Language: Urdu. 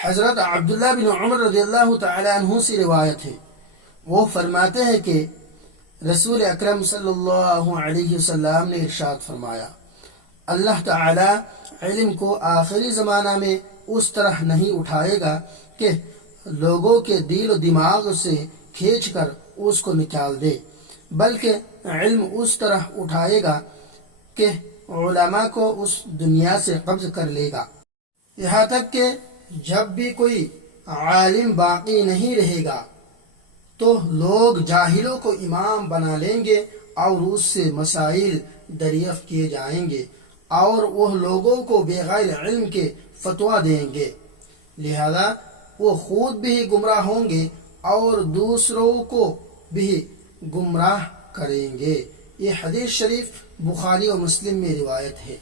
حضرت عبداللہ بن عمر رضی اللہ تعالی عنہ سے روایت ہے، وہ فرماتے ہیں کہ رسول اکرم صلی اللہ علیہ وسلم نے ارشاد فرمایا، اللہ تعالی علم کو آخری زمانہ میں اس طرح نہیں اٹھائے گا کہ لوگوں کے دل و دماغ سے کھینچ کر اس کو نکال دے، بلکہ علم اس طرح اٹھائے گا کہ علماء کو اس دنیا سے قبض کر لے گا، یہاں تک کہ جب بھی کوئی عالم باقی نہیں رہے گا تو لوگ جاہلوں کو امام بنا لیں گے اور اس سے مسائل دریافت کیے جائیں گے، اور وہ لوگوں کو بغیر علم کے فتویٰ دیں گے، لہذا وہ خود بھی گمراہ ہوں گے اور دوسروں کو بھی گمراہ کریں گے۔ یہ حدیث شریف بخاری و مسلم میں روایت ہے۔